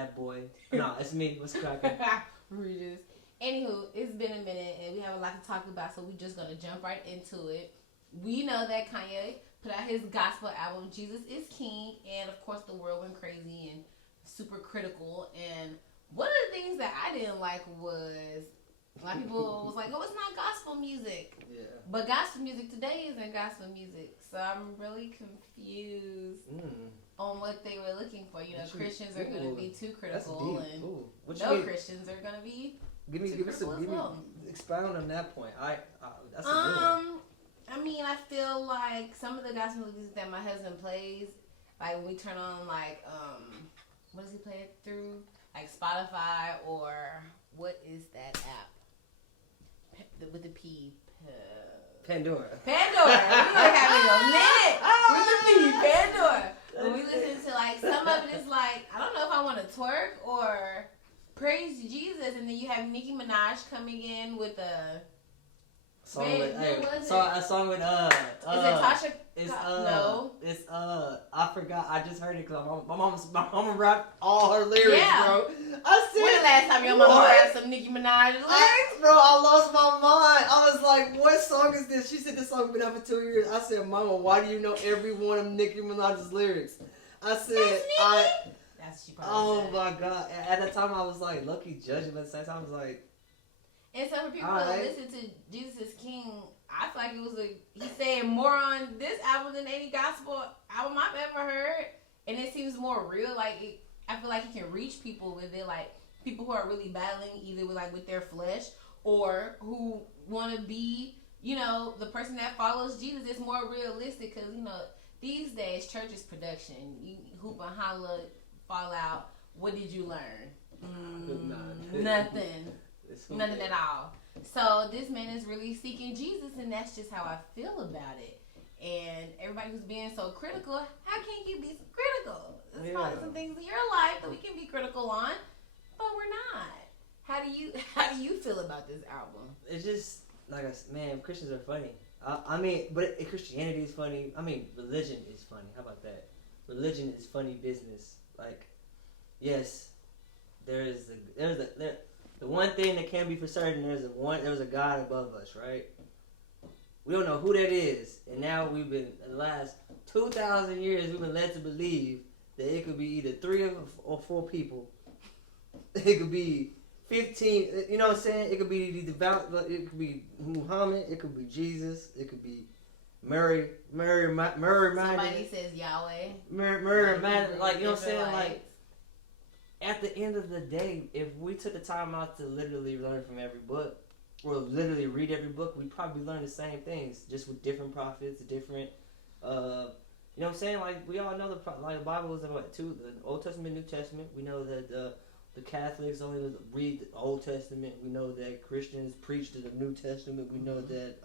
that boy. No, it's me. What's cracking? Regis. Anywho, it's been a minute and we have a lot to talk about, so we're just gonna jump right into it. We know that Kanye put out his gospel album, Jesus is King, and of course the world went crazy and super critical. And one of the things that I didn't like was a lot of people was like, "Oh, it's not gospel music." Yeah. But gospel music today isn't gospel music, so I'm really confused on what they were looking for. You know, Christians are going to be too critical, and no Christians are going to be. Give me expound on that point. That's a good one. I mean, I feel like some of the gospel music that my husband plays, like when we turn on like what does he play it through? Like Spotify or what is that app with the P? Pandora. We were having a minute with the P. Pandora. When we listen to like some of it is like I don't know if I want to twerk or praise Jesus, and then you have Nicki Minaj coming in with a song with a song with is it Tasha? No. It's I forgot. I just heard it because my mama rapped all her lyrics, bro. I said, when the last time your mama rapped some Nicki Minaj lyrics? I lost my mind. I was like, what song is this? She said this song been out for 2 years. I said, Mama, why do you know every one of Nicki Minaj's lyrics? I said, That's she probably said. My God. At that time, I was like, lucky judging, but at the same time, I was like, and so for people that listen to Jesus is King, I feel like it was he's saying more on this album than any gospel album I've ever heard, and it seems more real. Like I feel like he can reach people with it, like people who are really battling either with their flesh or who want to be, you know, the person that follows Jesus. It's more realistic because you know these days church is production. You hoop and holla, fall out. What did you learn? Nothing. Nothing at all. So this man is really seeking Jesus, and that's just how I feel about it. And everybody who's being so critical, how can you be critical? There's probably some things in your life that we can be critical on, but we're not. How do you feel about this album? It's just like Christians are funny. I mean, but Christianity is funny. I mean, religion is funny. How about that? Religion is funny business. Like, yes, there's the one thing that can be for certain, there's a God above us, right? We don't know who that is, and now in the last 2,000 years, we've been led to believe that it could be either 3 or 4 people. It could be 15. You know what I'm saying? It could be it could be Muhammad. It could be Jesus. It could be Mary. Somebody says Yahweh. Mary, like you know what I'm saying, like. At the end of the day, if we took the time out to literally learn from every book, or literally read every book, we'd probably learn the same things, just with different prophets, different, you know what I'm saying? Like, we all know the Bible is about the Old Testament, New Testament. We know that the Catholics only read the Old Testament. We know that Christians preach to the New Testament. We know that,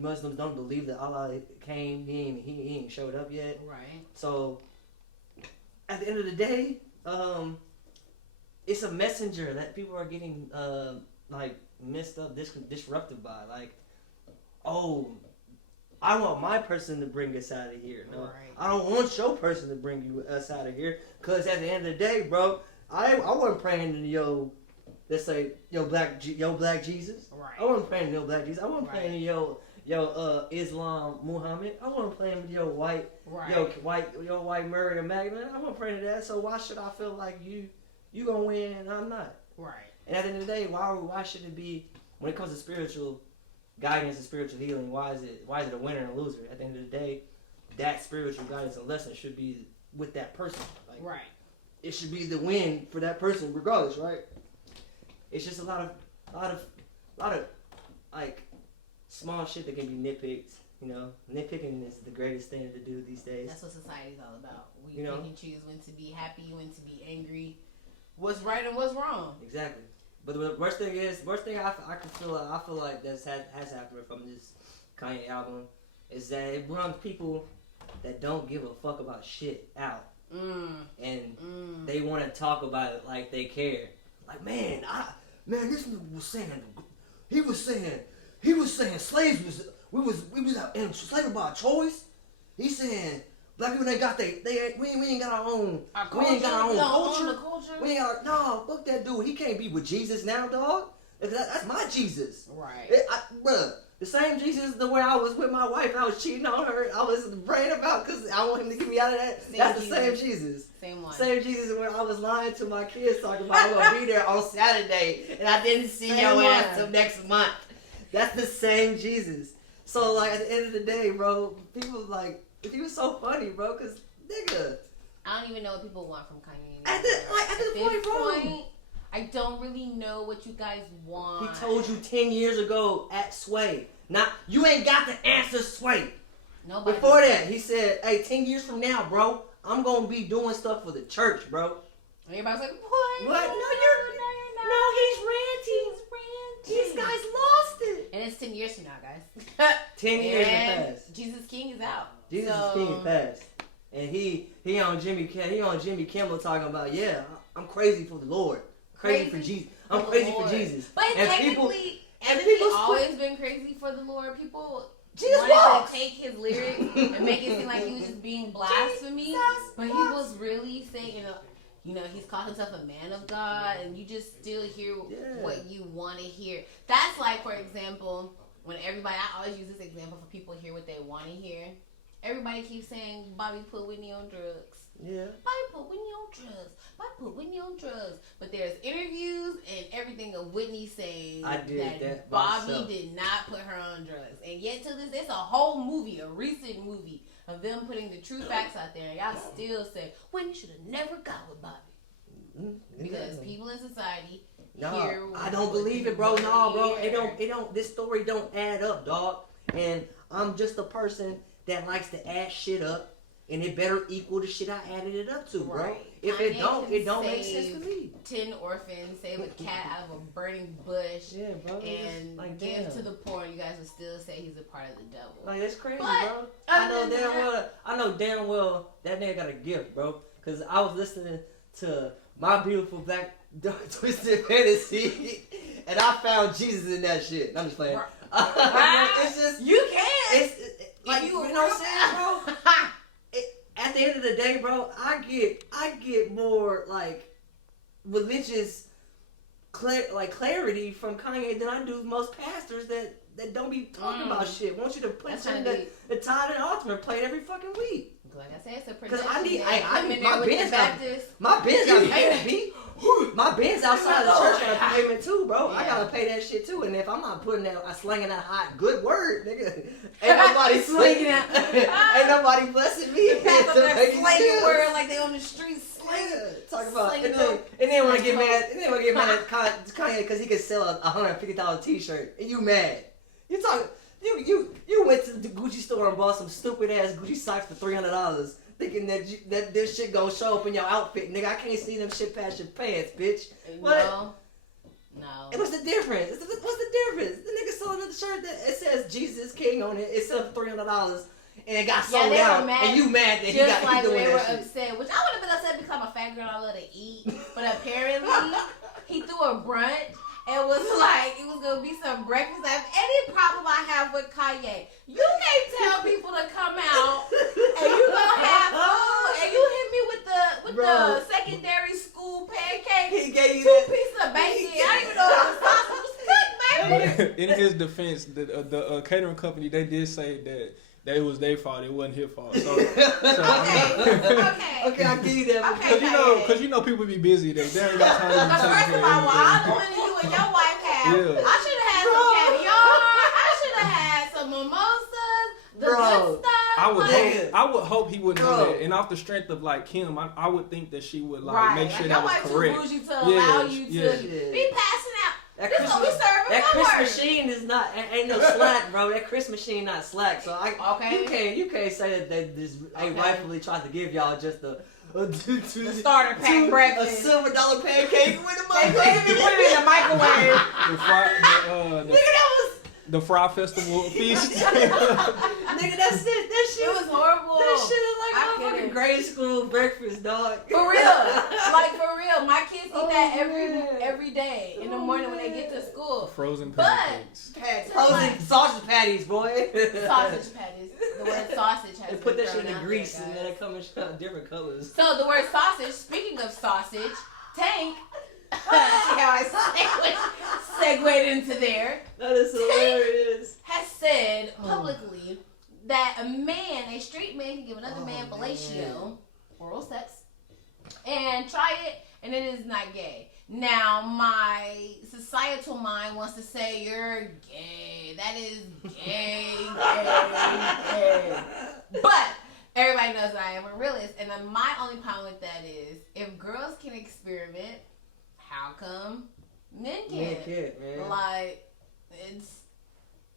Muslims don't believe that Allah came, he ain't showed up yet. Right. So, at the end of the day, it's a messenger that people are getting messed up, disrupted by. Like, oh, I want my person to bring us out of here. No, right. I don't want your person to bring us out of here. Cause at the end of the day, bro, I wasn't praying to let's say black Jesus. Right. I wasn't praying to your black Jesus. I wasn't praying to your Islam Muhammad. I wasn't praying with your white Murray and Magdalene. I wasn't praying to that. So why should I feel like you gonna win and I'm not? Right. And at the end of the day, why should it be when it comes to spiritual guidance and spiritual healing? Why is it a winner and a loser? At the end of the day, that spiritual guidance and lesson should be with that person. Like, right. It should be the win for that person, regardless, right? It's just a lot of like small shit that can be nitpicked. You know, nitpicking is the greatest thing to do these days. That's what society's all about. We pick and choose when to be happy, when to be angry, what's right and what's wrong. Exactly. But the worst thing I feel like that has happened from this Kanye album is that it brings people that don't give a fuck about shit out. And they want to talk about it like they care. Like, man, this nigga was saying, he was saying slaves we was enslaved by choice. He's saying Black people ain't got we ain't got our own. We ain't got our own culture. We ain't got no. Fuck that dude. He can't be with Jesus now, dog. That's my Jesus. Right. Bruh, the same Jesus the way I was with my wife. I was cheating on her. I was praying about because I want him to get me out of that. That's the same Jesus. Same one. Same Jesus where I was lying to my kids talking about I'm gonna be there on Saturday and I didn't see your ass till next month. That's the same Jesus. So like at the end of the day, bro, people like he was so funny, bro, cause nigga. I don't even know what people want from Kanye. At this point, bro. I don't really know what you guys want. He told you 10 years ago at Sway. Now, you ain't got the answer, Sway. Nobody. Before that, he said, hey, 10 years from now, bro, I'm going to be doing stuff for the church, bro. Everybody's like, what? What? No, you're not. No, he's ranting. These guys lost it. And it's 10 years from now, guys. 10 years have passed. Jesus King is out. Jesus King is passed. And he on Jimmy Kimmel talking about, yeah, I'm crazy for the Lord. Crazy for Jesus. I'm crazy for Jesus. But and technically, people always been crazy for the Lord. People Jesus wanted to take his lyrics and make it seem like he was just being blasphemy. But he was really saying, he's called himself a man of God, and you just still hear what you want to hear. That's like, for example, when I always use this example for people hear what they want to hear. Everybody keeps saying Bobby put Whitney on drugs. Yeah. Bobby put Whitney on drugs. Bobby put Whitney on drugs. But there's interviews and everything of Whitney saying that Bobby did not put her on drugs. And yet to this, it's a whole movie, a recent movie of them putting the true facts out there. And y'all still say Whitney should have never got with Bobby. Because people in society hear. I don't believe it, bro. No, bro. It don't. This story don't add up, dog. And I'm just a person that likes to add shit up, and it better equal the shit I added it up to, bro. Right. If it don't make sense to me. 10 orphans, save a cat out of a burning bush, bro, and like, give to the poor. You guys would still say he's a part of the devil. Like, that's crazy, bro. I know damn well that nigga got a gift, bro. Cause I was listening to My Beautiful Black Twisted Fantasy, and I found Jesus in that shit. I'm just playing. It's just you can. It's like, you know what I'm saying, bro? At the end of the day, bro, I get more like religious clarity from Kanye than I do most pastors that don't be talking about shit. Want you to put the tithe and altar play every fucking week. Like I said, it's a production. Because I need my Benz got payment, B. My Benz outside the church got a payment too, bro. Yeah. I gotta pay that shit too. And if I'm not slinging that hot good word, nigga, ain't nobody slinging that. Ain't nobody blessing me. Pass up that slinging word like they on the streets slinging. Talk about and then when I get mad, at Kanye because he could sell a $150 t-shirt and you mad. You talking. You went to the Gucci store and bought some stupid ass Gucci socks for $300, thinking that this shit gonna show up in your outfit, nigga. I can't see them shit past your pants, bitch. No. And what's the difference? What's the difference? The nigga selling the shirt that it says Jesus King on it. It sells for $300, and it got sold out. And you mad that he doing that shit? They were upset, which I would have been upset because I'm a fat girl and I love to eat. But apparently, he threw a brunch. It was like, it was going to be some breakfast. Any problem I have with Kanye, you can't tell people to come out and you going to have food and you hit me with the secondary school pancake. He gave you 2 pieces of bacon. I didn't even know the sausage was cooked, baby. In his defense, the catering company, they did say that it was their fault. It wasn't his fault. So okay, I'll give you that. Because people be busy. They ain't got time to be taking care of everything. I'm the one you and your wife have. Yeah. I should have had some caviar. I should have had some mimosas. The good stuff. I would hope he would know that. And off the strength of like Kim, I would think that she would make sure that was correct. Your wife too bougie to allow you to be passing out. This is what we serving. That Chris machine is not ain't no slack, bro. That Chris machine not slack. So you can't say that this rightfully tried to give y'all just the starter pack breakfast, a $silver pancake with a motherfucker. They put it in the microwave. Nigga, that was the Fry Festival feast. Nigga, that's it. That shit was horrible. That shit is like motherfucking grade school breakfast, dog. For real. Like, for real. My kids eat that every day in the morning when they get to school. Frozen pancakes. Frozen sausage patties, boy. Sausage patties. The the word sausage has They been put that shit thrown in the out grease there, and then it comes in different colors. So the word sausage, speaking of sausage, Tank, see how I segued into there. That is hilarious. Has said publicly that a straight man can give another man fellatio, oral sex, and try it, and it is not gay. Now, my societal mind wants to say you're gay. That is gay. But everybody knows that I am a realist, and then my only problem with that is if girls can experiment, how come men can't? Men can't, man. Like,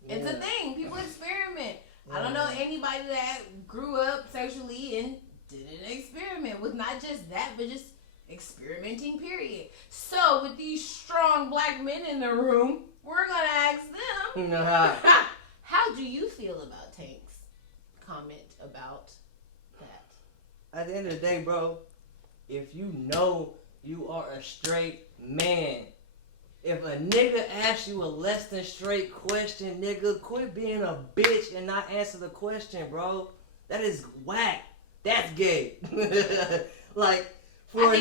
it's a thing. People experiment. I don't know anybody that grew up sexually and didn't experiment with not just that, but just experimenting, period. So, with these strong black men in the room, we're going to ask them, how do you feel about Tank's comment about that? At the end of the day, bro, if you know you are a straight man, if a nigga asks you a less than straight question, nigga, quit being a bitch and not answer the question, bro. That is whack. That's gay. Like, for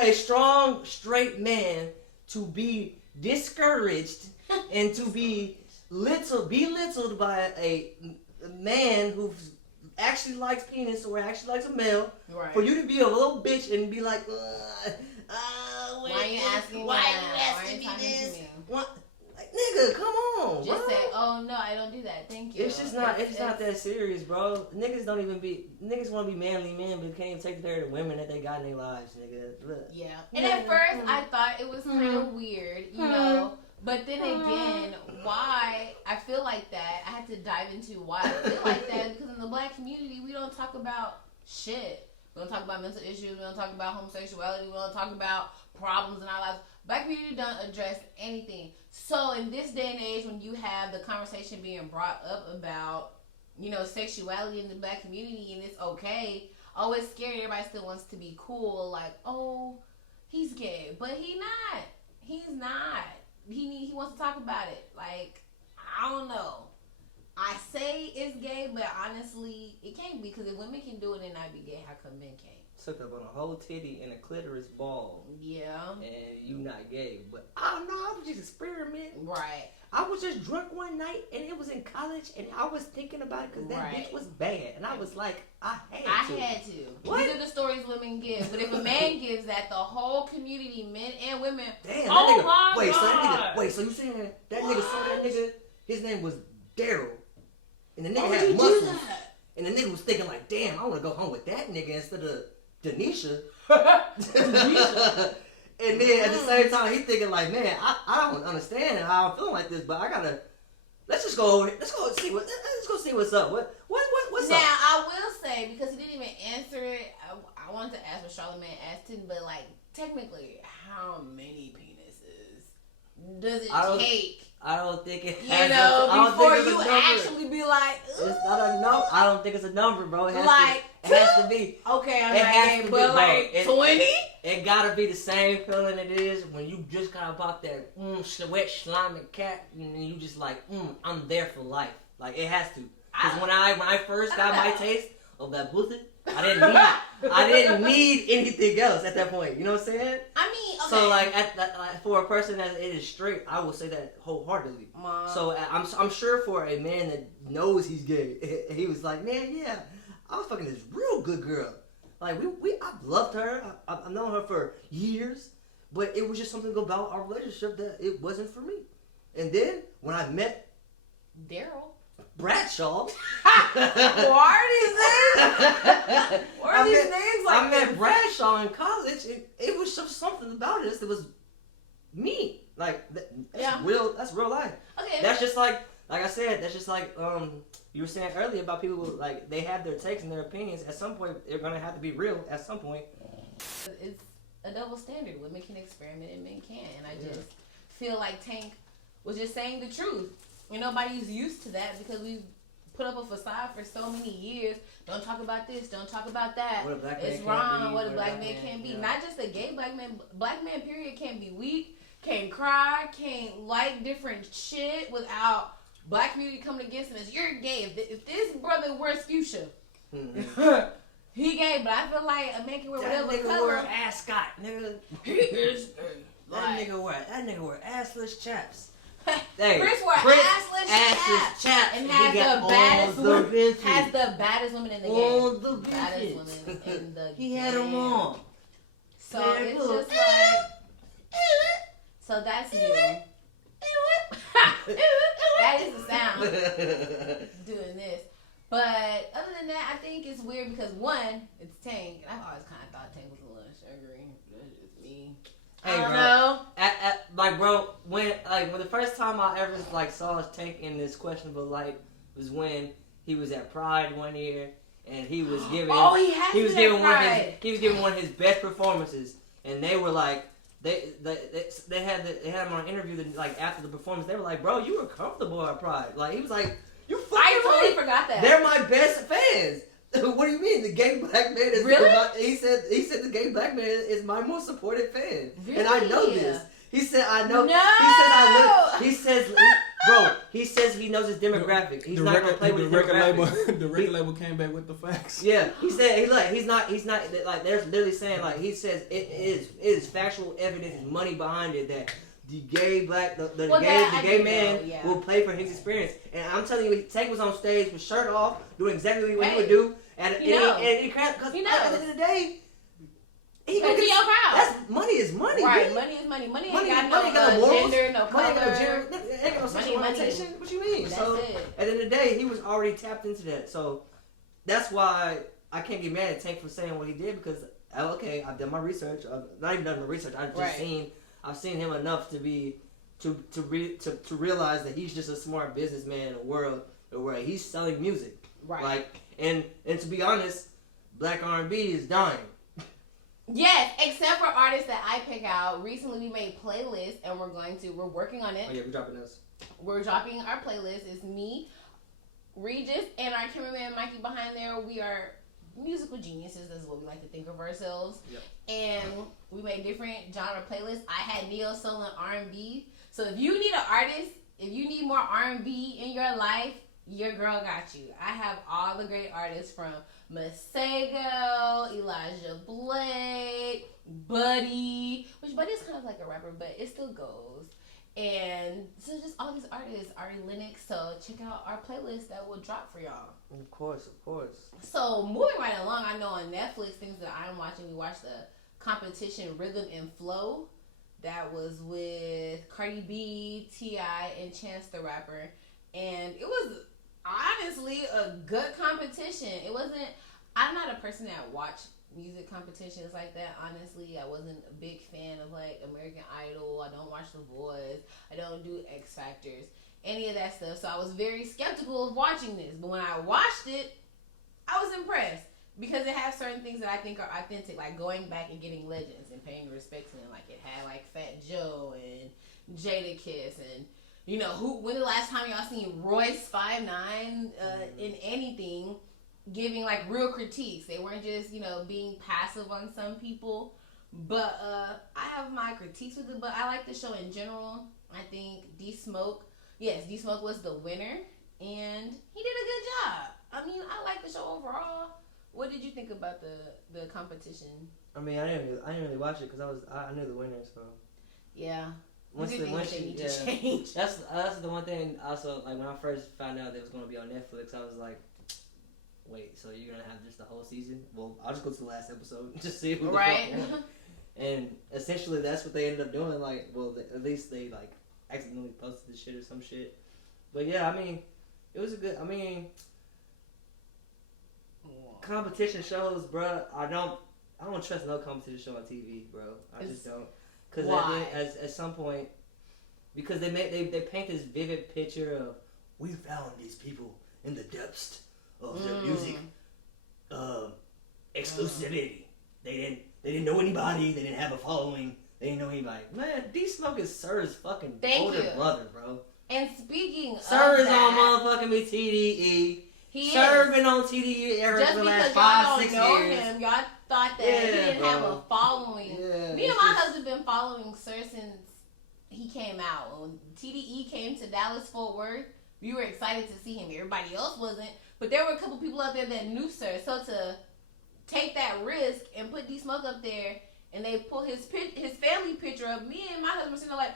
a strong straight man to be discouraged and to be belittled by a man who actually likes penis or actually likes a male, right. For you to be a little bitch and be like, why are you asking me this? What? Like, nigga, come on, just bro. say, oh no, I don't do that. Thank you. It's just not that serious, bro. Niggas want to be manly men, but can't even take care of the women that they got in their lives, nigga. Look. Yeah. And at first, I thought it was kind of weird, you know. But then again, why I feel like that, I had to dive into why I feel like that, because in the black community, we don't talk about shit. We don't talk about mental issues. We don't talk about homosexuality. We don't talk about problems in our lives. Black community don't address anything. So in this day and age, when you have the conversation being brought up about, you know, sexuality in the black community and it's okay, it's scary. Everybody still wants to be cool. Like, oh, he's gay, but he's not. He's not. He wants to talk about it. Like, I don't know. I say it's gay, but honestly, it can't be, because if women can do it and not be gay, how come men can't? Took up on a whole titty and a clitoris ball. Yeah. And you not gay. But I don't know, I was just experimenting. Right. I was just drunk one night and it was in college and I was thinking about it because that bitch was bad. And I was like, I had to. What? These are the stories women give. But if a man gives that, the whole community, men and women, damn, oh nigga, my God. So you saying that nigga saw that nigga, his name was Daryl. And the nigga Why had muscles. And the nigga was thinking like, damn, I want to go home with that nigga instead of Denisha. And then at the same time, he thinking like, man, I don't understand how I'm feeling like this, but I gotta, let's go see what's up. What's now, up? Now, I will say, because he didn't even answer it, I wanted to ask what Charlamagne asked him, but like, technically, how many penises does it take? I don't think it has before you actually be like, ooh. It's not a number. I don't think it's a number, bro. It has to be. Okay, I'm not gay, but like 20? It gotta be the same feeling it is when you just got about that wet slimy cat and you just like, I'm there for life. Like, it has to. Because when I first got my taste of that pussy, I didn't need anything else at that point. You know what I'm saying? I mean, okay. So like, for a person that it is straight, I will say that wholeheartedly. So I'm sure for a man that knows he's gay, he was like, man, yeah, I was fucking this real good girl. Like I've loved her. I've known her for years, but it was just something about our relationship that it wasn't for me. And then when I met Daryl Bradshaw. Why are these names? What are these names like? I met Bradshaw in college. It was just something about it. It was me. Like that's real. That's real life. Okay. That's just like I said. That's just like you were saying earlier about people who, like, they have their takes and their opinions. At some point, they're gonna have to be real. At some point, it's a double standard. Women can experiment and men can't. And I just feel like Tank was just saying the truth. And nobody's used to that because we've put up a facade for so many years. Don't talk about this. Don't talk about that. It's wrong. What a black man can't be. Not just a gay black man. Black man, period, can't be weak, can't cry, can't like different shit without black community coming against him as you're gay. If this brother wears fuchsia, he gay. But I feel like a man can wear whatever nigga color. wear ascot, nigga. He is gay. That nigga wear assless chaps. Hey, Chris wore assless chaps and has the baddest women in the game. All the baddest women in the He had them on. So it's just like, so that's new. That is the sound doing this. But other than that, I think it's weird because one, it's Tank, and I've always kind of thought Tank was a little sugary. That's just me. Hey, I don't know. Like, bro, when the first time I ever like saw Tank in this questionable light was when he was at Pride one year, and he was giving he was giving one of his best performances, and they were like they had him on an interview that, like after the performance, they were like, bro, you were comfortable at Pride. Like he was like, you fucking I totally right. forgot that. They're my best fans. What do you mean? The gay black man is really? He said the gay black man is my most supported fan, really? And I know this. He said I know. No. He says He says he knows his demographic. He's not gonna play with his demographic. The record label came back with the facts. Yeah, he said he's not like they're literally saying like he says it is factual evidence, is money behind it that the gay black the gay man will play for his experience. And I'm telling you, Tank was on stage with shirt off, doing exactly what he would do. And he at the end of the day, he gonna get proud. That's money is money. Right, dude. money is money. Money Money ain't got no morals, gender, no color. Ain't got no sexual orientation. What you mean? That's so it. at the end of the day, he was already tapped into that. So that's why I can't get mad at Tank for saying what he did, because I've done my research. I've not even done my research. I've seen him enough to be to realize that he's just a smart businessman in a world where he's selling music. Right. Like and to be honest, black R&B is dying. Yes, except for artists that I pick out. Recently, we made playlists, and we're working on it. Oh yeah, we're dropping this. We're dropping our playlist. It's me, Regis, and our cameraman Mikey behind there. We are musical geniuses. That's what we like to think of ourselves. Yep. And we made different genre playlists. I had neo soul and R&B. So if you need an artist, if you need more R&B in your life, your girl got you. I have all the great artists from Masego, Elijah Blake, Buddy, which Buddy is kind of like a rapper, but it still goes. And so just all these artists, Ari Lennox. So check out our playlist that will drop for y'all. Of course. So moving right along, I know on Netflix, things that I'm watching, we watched the competition Rhythm and Flow. That was with Cardi B, T.I., and Chance the Rapper. And it was honestly a good competition. It wasn't, I'm not a person that watched music competitions like that. Honestly, I wasn't a big fan of like American Idol. I don't watch The Voice. I don't do X Factors, any of that stuff. So I was very skeptical of watching this. But when I watched it, I was impressed because it has certain things that I think are authentic, like going back and getting legends and paying respect to them. Like it had like Fat Joe and Jadakiss and when the last time y'all seen Royce 5'9" in anything, giving like real critiques? They weren't just, being passive on some people. But I have my critiques with it, but I like the show in general. I think D-Smoke was the winner, and he did a good job. I mean, I like the show overall. What did you think about the competition? I mean, I didn't really watch it because I knew the winner, so yeah. Once to change. That's the one thing. Also, like when I first found out that it was going to be on Netflix, I was like, wait, so you're gonna have just the whole season? Well, I'll just go to the last episode just see who the fuck won. And essentially, that's what they ended up doing. Like, well, at least they like accidentally posted the shit or some shit. But yeah, I mean, it was a good. I mean, competition shows, bro. I don't trust no competition show on TV, bro. I just don't. Because at some point, because they paint this vivid picture of, we found these people in the depths of their music exclusivity. They didn't know anybody. They didn't have a following. They didn't know anybody. Man, D-Smoke is Sir's fucking older brother, bro. And speaking Sir of is that, on motherfucking TDE. Sir been on TDE ever for the last 5-6 years. Just because y'all don't know him, y'all thought that he didn't have a following. Yeah, me and my husband been following Sir since he came out. When TDE came to Dallas Fort Worth, we were excited to see him. Everybody else wasn't. But there were a couple people out there that knew Sir. So to take that risk and put D Smoke up there, and they pull his family picture up, me and my husband were sitting there like,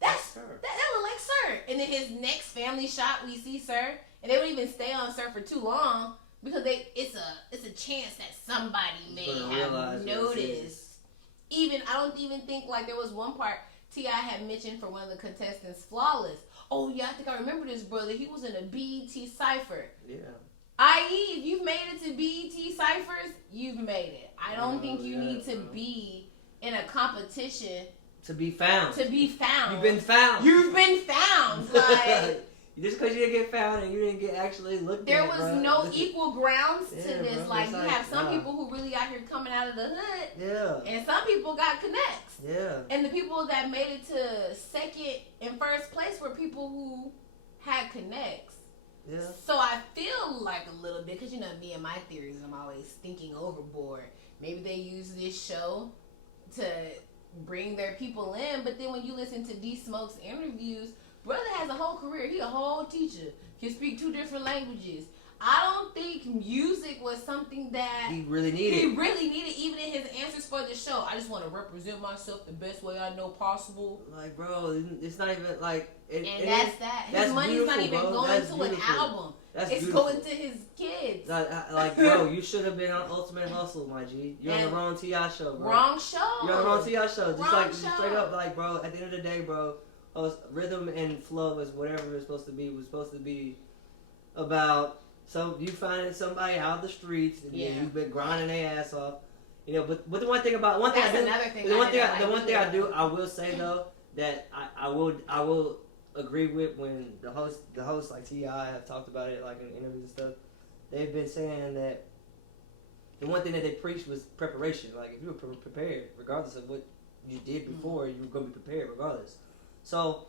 that look like Sir. And then his next family shot, we see Sir, and they wouldn't even stay on Sir for too long because it's a chance that somebody may have noticed. I don't even think like there was one part T.I. had mentioned for one of the contestants, Flawless. Oh yeah, I think I remember this brother. He was in a BET Cypher. Yeah. I.e., if you've made it to BET Cyphers, you've made it. I don't think you need to be in a competition to be found. You've been found. Like, just because you didn't get found and you didn't get actually looked there at, was no equal grounds to this. Bro, like, you have some people who really out here coming out of the hood. Yeah. And some people got connects. Yeah. And the people that made it to second and first place were people who had connects. Yeah. So I feel like a little bit, because, me and my theories, I'm always thinking overboard. Maybe they use this show to bring their people in, but then when you listen to D Smoke's interviews, brother has a whole career. He a whole teacher. Can speak 2 different languages. I don't think music was something that he really needed. Even in his answers for the show. I just want to represent myself the best way I know possible. Like, bro, it's not even like. That's that. His money's not even going to an album. It's going to his kids. Like, bro, you should have been on Ultimate Hustle, my G. You're on the wrong T.I. show, bro. Wrong show. You're on the wrong T.I. show. Just straight up, like, bro, at the end of the day, bro, rhythm and flow is whatever it's supposed to be. It was supposed to be about you finding somebody out of the streets and you've been grinding their ass off. But the one thing I will say though, that I will agree with when the hosts like T.I. have talked about it, like in interviews and stuff. They've been saying that the one thing that they preached was preparation. Like, if you were prepared, regardless of what you did before, you were going to be prepared regardless. So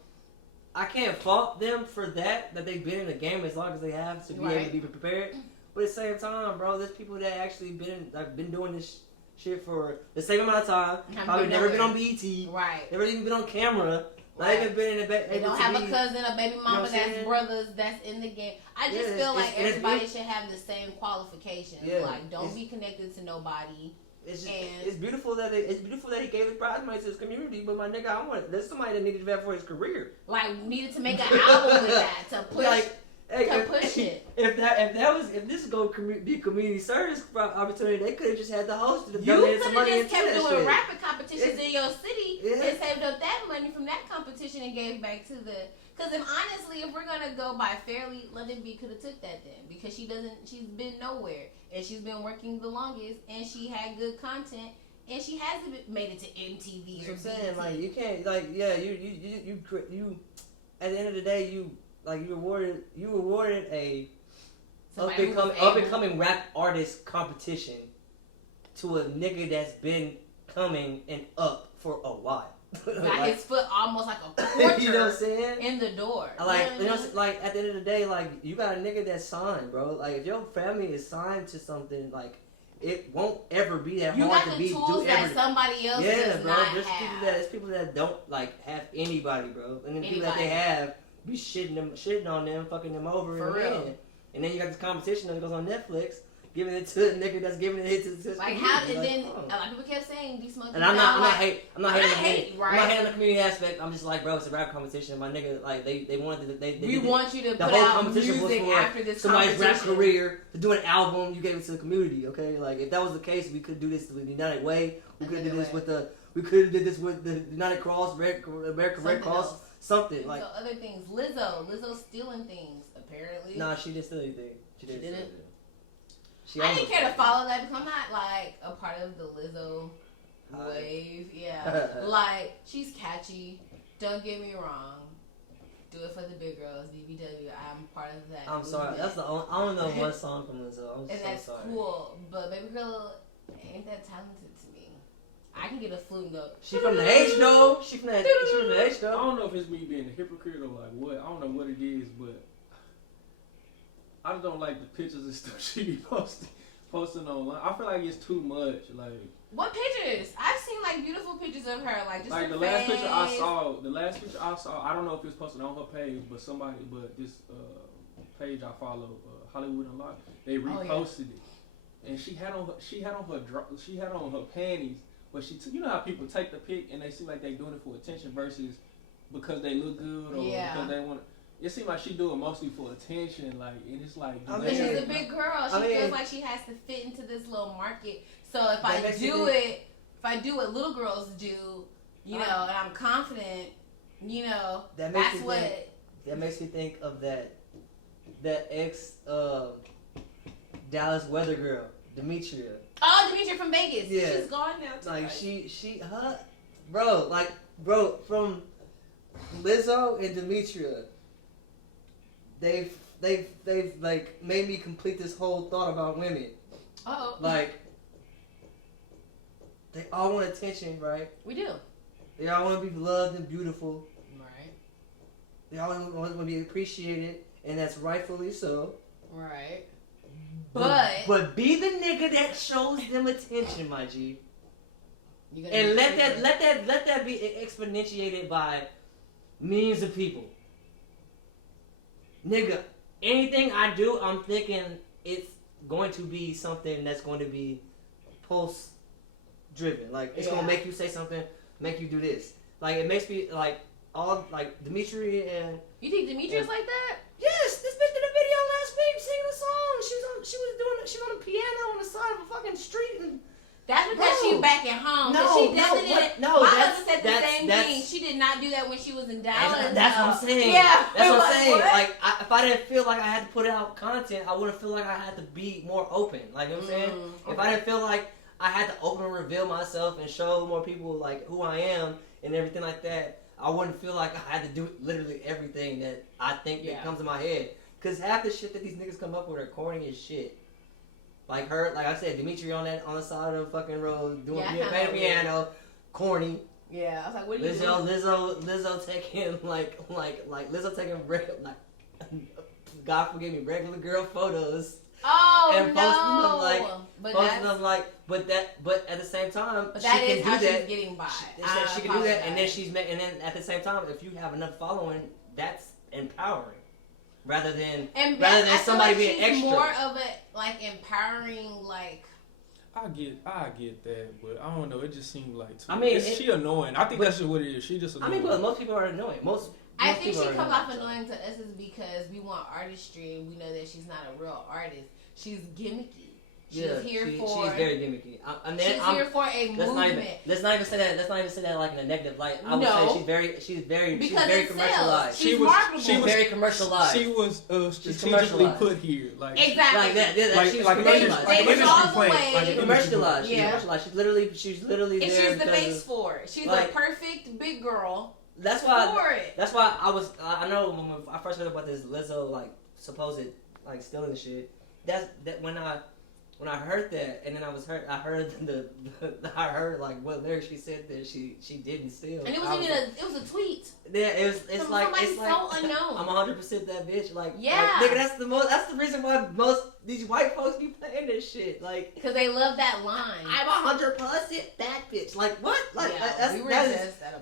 I can't fault them for that they've been in the game as long as they have to be able to be prepared. But at the same time, bro, there's people that actually been doing this shit for the same amount of time. Probably never been on BET. Right. Never even been on camera. Not even been in They don't have a cousin, a baby mama, that's brothers, that's in the game. I just feel like everybody should have the same qualifications. Yeah, like, don't be connected to nobody. It's beautiful that he gave his prize money to his community, but my nigga, there's somebody that needed that for his career. Like, needed to make an album with that to push. Push it. If this is gonna be community service opportunity, they could have just had the host to donate some money. You could have just kept doing rapping competitions in your city and saved up that money from that competition and gave back to the. Because if we're gonna go by fairly, London B could have took that then, because she's been nowhere and she's been working the longest and she had good content and she hasn't made it to MTV or BET. I'm saying, like, you can't, like, you at the end of the day, you awarded a up and coming rap artist competition to a nigga that's been coming and up for a while. Got his foot almost like a quarter you know what I'm saying? In the door. Like at the end of the day, like, you got a nigga that's signed, bro. Like, if your family is signed to something, like, it won't ever be that hard to be. You got the tools that somebody else does not have. There's people that don't, like, have anybody, bro. And then people that they have be shitting on them, fucking them over for real. And then you got this competition that goes on Netflix, giving it to a nigga that's giving it to the like, how did then a lot of people kept saying D Smoke. And I'm not hating on the community aspect. I'm just like, bro, it's a rap competition. My nigga, like, they wanted to we want you to put out music after this somebody's rap career to do an album. You gave it to the community, okay? Like, if that was the case, we could do this with the United Way. We could have did this with the United Cross, American Red Cross. Something like. So other things, Lizzo stealing things apparently. Nah, she didn't steal anything. She didn't. I didn't care to follow that because I'm not like a part of the Lizzo wave. Yeah, like, she's catchy. Don't get me wrong. Do it for the big girls, BBW. I'm part of that. I'm sorry. That's the only. I don't know one song from Lizzo. That's cool, but baby girl ain't that talented to me. I can get a flute and go. She from the H though. She from the H though. I don't know if it's me being a hypocrite or like what. I don't know what it is, but I don't like the pictures and stuff she be posting. posting online. I feel like it's too much. Like what pictures? I've seen like beautiful pictures of her, like just like her the face. last picture I saw. I don't know if it's posted on her page, but this page I follow, Hollywood Unlocked, they reposted it, and she had on her panties, but you know how people take the pic and they seem like they doing it for attention versus because they look good or because they want. It seems like she do it mostly for attention, like, and it's like. She's a big girl. She feels like she has to fit into this little market. So if I do what little girls do, you know, and I'm confident, you know, that makes me think of that ex Dallas weather girl, Demetria. Oh, Demetria from Vegas. Yeah. She's gone now. Like bro, from Lizzo and Demetria, they've like made me complete this whole thought about women. Oh. Like they all want attention, right? We do. They all want to be loved and beautiful. Right. They all want to be appreciated, and that's rightfully so. Right. But be the nigga that shows them attention, my G. And let that be exponentiated by millions of people. Nigga, anything I do, I'm thinking it's going to be something that's going to be post-driven. Like, it's going to make you say something, make you do this. Like, it makes me, like, all, like, Dimitri and... You think Dimitri's like that? Yes! This bitch did a video last week singing a song. She was on a piano on the side of a fucking street and... That's because she back at home. My husband said the same thing. She did not do that when she was in Dallas. That's what I'm saying. Yeah. That's what I'm saying. Like, if I didn't feel like I had to put out content, I wouldn't feel like I had to be more open. Like, you know what I'm saying? Okay. If I didn't feel like I had to open and reveal myself and show more people, like, who I am and everything like that, I wouldn't feel like I had to do literally everything that I think that comes in my head. Because half the shit that these niggas come up with are corny as shit. Like her, like I said, Dimitri on the side of the fucking road doing playing piano, corny. Yeah, I was like, what are you doing? Lizzo taking Lizzo taking God forgive me, regular girl photos. Oh and no! But at the same time, but that she is can how do that. She's getting by. She can do that, and then at the same time, if you have enough following, that's empowering. Rather than somebody being extra. More of a like empowering, like. I get that, but I don't know. It just seems like she annoying. I think that's just what it is. She just annoying. I mean, but most people are annoying. I think she comes off annoying to us is because we want artistry and we know that she's not a real artist. She's gimmicky. She's here for. She's very gimmicky. She's here for a movement. Let's not even say that. Let's not even say that like in a negative light. I would say she's very commercialized. She's marketable. She's very commercialized. She was strategically put here, like exactly like that. She's commercialized. She's literally and there. She's the face for it. She's a perfect big girl. That's why I know when I first heard about this Lizzo like supposed like stealing shit. That when I heard that, and then I heard like what lyrics she said that she didn't steal. And it was a tweet. Yeah, it's like so unknown. I'm 100% that bitch. Like, yeah, like, nigga, that's the reason why most these white folks be playing this shit. Like, because they love that line. I'm 100% that bitch. Like what? Like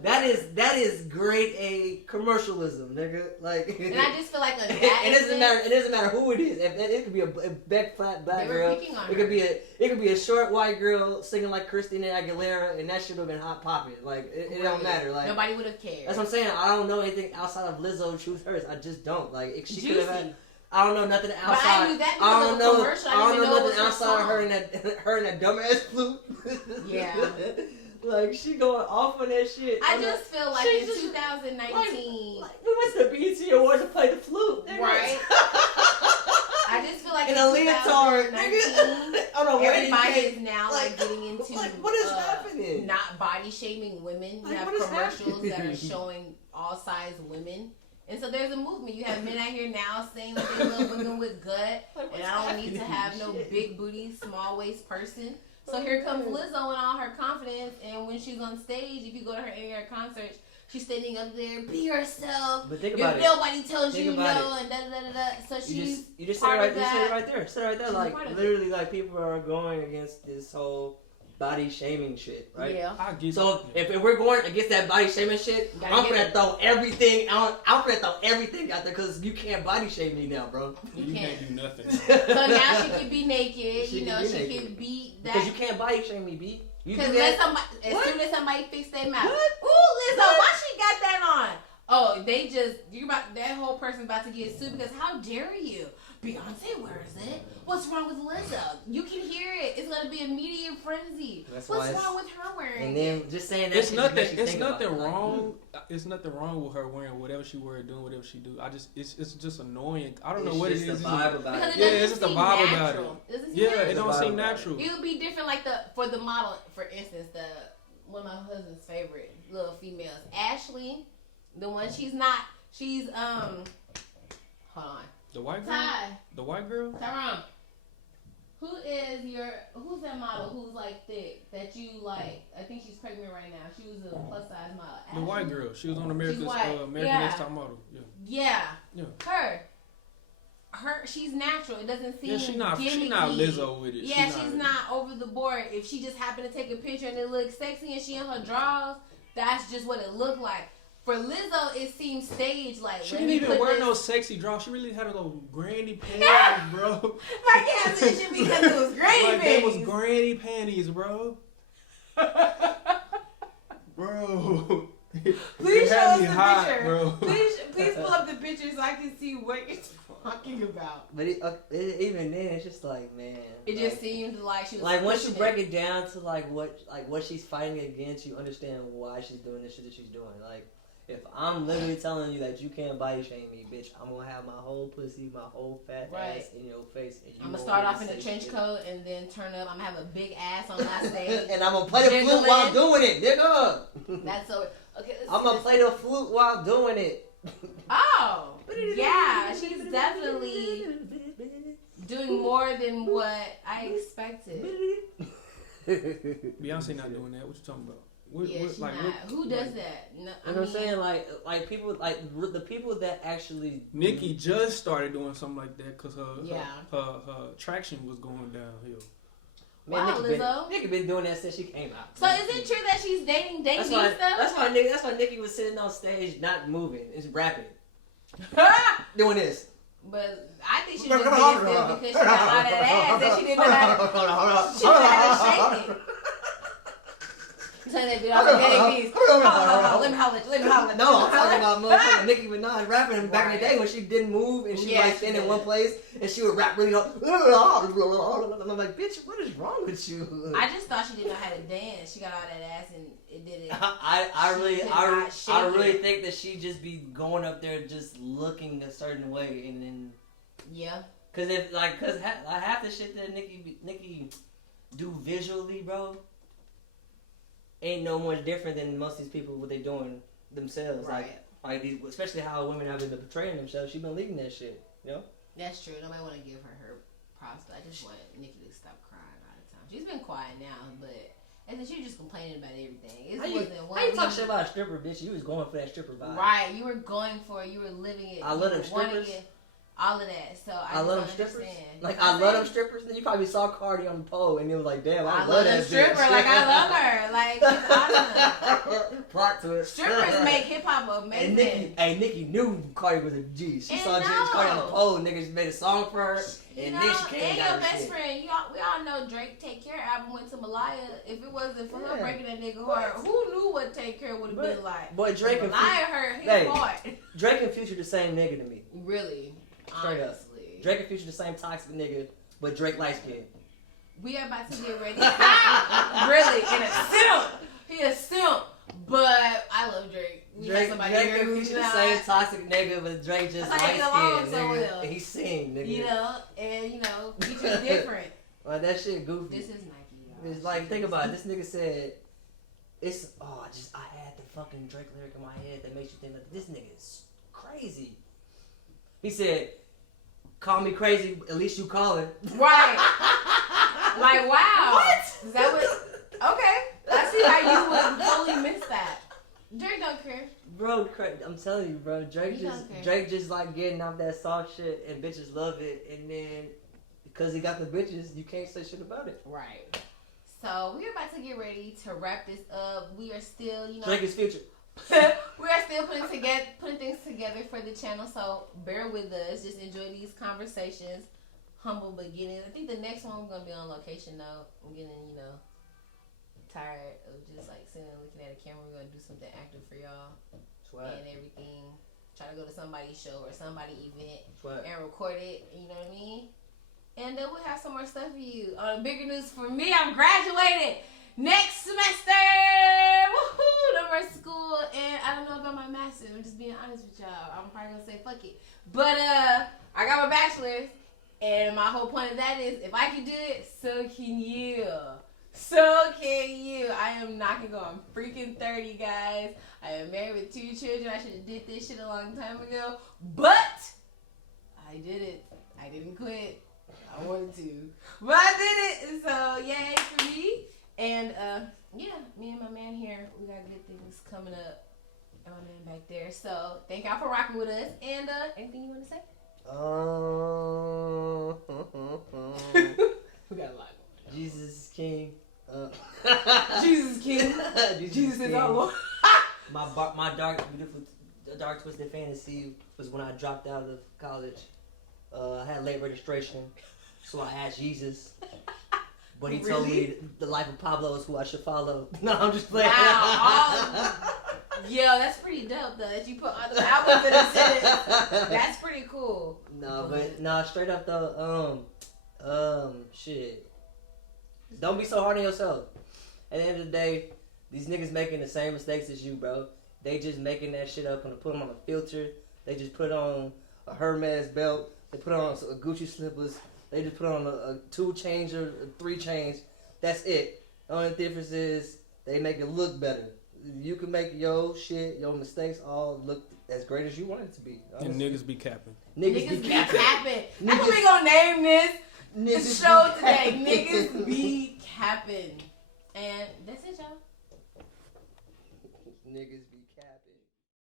that is grade A commercialism, nigga. Like, and I just feel like it doesn't matter who it is. It could be a big flat black girl. It could be a short white girl singing like Christina Aguilera, and that shit would have been hot popping. Like it don't matter. Like nobody would have cared. That's what I'm saying. I don't know anything outside of Lizzo Truth Hurts. I just don't. Like she could have had. I don't know nothing outside. But I knew that I don't know nothing outside of her and that dumbass flute. Yeah. Like she going off on that shit. I just feel like in 2019, like we went to the BET Awards to play the flute, right? I just feel like in a leotard, everybody is now like getting into what is happening? Not body shaming women. You have commercials that are showing all size women. And so there's a movement. You have men out here now saying that they love women with gut, and I don't need to have no big booty, small waist person. So here comes Lizzo and all her confidence, and when she's on stage, if you go to any of her concerts, She's standing up there, be yourself. But think about if it. Nobody tells think you no, it. and da da da da. So she's you just part said of you that. said it right there. Said it right there. She's Like literally, like people are going against this whole body shaming shit, right? Yeah. I get So that. if we're going against that body shaming shit, I'm gonna throw everything out. I'm gonna throw everything out there because you can't body shame me now, bro. You can't do nothing. So now she can be naked. She you know, can be she naked. can beat that. Because you can't body shame me, B. You do Because that. as soon as somebody fix their mouth, What? ooh, Lizzo, why she got that on? Oh, they just that whole person about to get sued because how dare you? Beyonce wears it. What's wrong with Lizzo? You can hear it. It's gonna be a media frenzy. What's wrong with her wearing And then just saying that. It's shit nothing. makes you It's think nothing about it. wrong. It's nothing wrong with her wearing whatever she wear, doing whatever she do. It's just annoying. I don't know what it is. It's the vibe about Because it. it Yeah, it's just the vibe about natural. it. It doesn't seem Yeah, natural. it don't Vibe seem about it. natural. It would be different, like for the model, for instance, one of my husband's favorite little females, Ashley, the one she's hold on, The white girl. Ty, The white girl. Tyrone, who's that model who's like thick that you like? I think she's pregnant right now. She was a plus size model. The white Ashley? girl. She was on America's white. American Yeah. Next Top Model. Yeah. Yeah. Yeah. Her, she's natural. It doesn't seem Yeah, she not gimmicky. Lizzo with it. Yeah, she's not over the board. If she just happened to take a picture and it looks sexy and she in her drawers, that's just what it looked like. For Lizzo, it seems staged. Like She didn't even wear no sexy draws. She really had a little granny panties, bro. My cat said it should be because it was granny Like panties. they was granny panties, bro. Bro. Please It show had us me the hot, picture. bro. Please pull up the picture so I can see what you're talking about. But even then, it's just like, man. It just seemed like she was like once you pushing break it down to like what she's fighting against, you understand why she's doing the shit that she's doing. Like if I'm literally telling you that you can't body shame me, bitch, I'm gonna have my whole pussy, my whole fat ass in your face. And you I'm gonna start off in a trench coat and then turn up. I'm gonna have a big ass on my stage. And I'm gonna play the flute while I'm doing it, nigga. That's so okay. I'm gonna play the flute while I'm doing it. Oh, yeah, she's definitely doing more than what I expected. Beyonce not doing that. What you talking about? She's not. Who does that? No, You know what I'm saying? Like people, like the people that actually. Nicki just started doing something like that because her traction was going downhill. Man, wow, Lizzo. Nicki been doing that since she came out. So is it true that she's dating That's why Nicki was sitting on stage, not moving, it's rapping, doing this. But I think she was doing it still because she got all that ass and she didn't know how to shake it. So they do all the babies. Let me holler at you. No, I'm talking about motherfucking Nicki Minaj rapping back in the day when she didn't move and she like stand in one place and she would rap really hard. And I'm like, bitch, what is wrong with you? I just thought she didn't know how to dance. She got all that ass and it didn't. I really think that she just be going up there just looking a certain way and then cause half the shit that Nicki do visually, bro, ain't no much different than most of these people what they doing themselves. Right. Like these, especially how women have been portraying themselves. She been leading that shit, you know. That's true. Nobody want to give her props, but I just want Nicki to stop crying all the time. She's been quiet now, but and then she was just complaining about everything. How you talk shit about a stripper, bitch? You was going for that stripper vibe. Right. You were going for it. You were living it. I love them strippers. All of that. So I love them strippers. Like I love them strippers. Then you probably saw Cardi on the pole and it was like, damn, I love that stripper. bitch. Like I love her. Like she's awesome. Plot twist. Strippers make hip hop amazing. And Nicki knew Cardi was a G. She saw Cardi on the pole. Niggas made a song for her, and then she came down. And your best friend, we all know Drake "Take Care" album went to Malaya. If it wasn't for her breaking that nigga heart, who knew what "Take Care" would have been like? Boy, Drake and Malaya hurt his heart. Drake and Future the same nigga to me. Really. Straight up. Drake and Future the same toxic nigga, but Drake light skin. We are about to get ready. Really, in a simp. He a simp, but I love Drake. Drake and Future the same toxic nigga, but Drake just light skin, nigga. He sing, nigga. You know, and Future's different. Like that shit goofy. This is Nike, y'all. It's like, think about it. This nigga said, I had the fucking Drake lyric in my head that makes you think that this nigga is crazy. He said, call me crazy, at least you calling. Right. Like, wow. What? Is that what? Okay. I see how you would totally miss that. Drake don't care. Bro, I'm telling you, bro. Drake just like getting off that soft shit, and bitches love it. And then because he got the bitches, you can't say shit about it. Right. So we're about to get ready to wrap this up. We are still, Drake is future. we are still putting things together for the channel. So bear with us. Just enjoy these conversations. Humble beginnings. I think the next one we're gonna be on location though. I'm getting, tired of just like sitting and looking at a camera. We're gonna do something active for y'all. And everything. Try to go to somebody's show or somebody's event and record it. You know what I mean? And then we'll have some more stuff for you. Bigger news for me, I'm graduating next semester. Woohoo! No more school, and I don't know about my master's. I'm just being honest with y'all. I'm probably gonna say fuck it. But I got my bachelor's, and my whole point of that is if I can do it, so can you. So can you. I am knocking on freaking 30, guys. I am married with 2 children. I should have did this shit a long time ago, but I did it. I didn't quit. I wanted to, but I did it. So yay for me. And me and my man here, we got good things coming up. And my man back there. So thank y'all for rocking with us. And anything you want to say? We got a lot going on. Jesus is king. Jesus is king. Jesus is our Lord. My dark, beautiful, dark twisted fantasy was when I dropped out of college. I had late registration, so I asked Jesus. But he told me the life of Pablo is who I should follow. No, I'm just playing. Wow. Yeah, that's pretty dope, though, that you put all the albums in a sentence. That's pretty cool. Straight up, though, shit. Don't be so hard on yourself. At the end of the day, these niggas making the same mistakes as you, bro. They just making that shit up and put them on a filter. They just put on a Hermes belt. They put on a Gucci slippers. They just put on a 2 chains or 3 chains. That's it. The only difference is they make it look better. You can make your shit, your mistakes all look as great as you want it to be. Honestly. And niggas be capping. Niggas be capping. That's what we gonna name this show today. Niggas be capping. And that's it, y'all. Niggas be capping.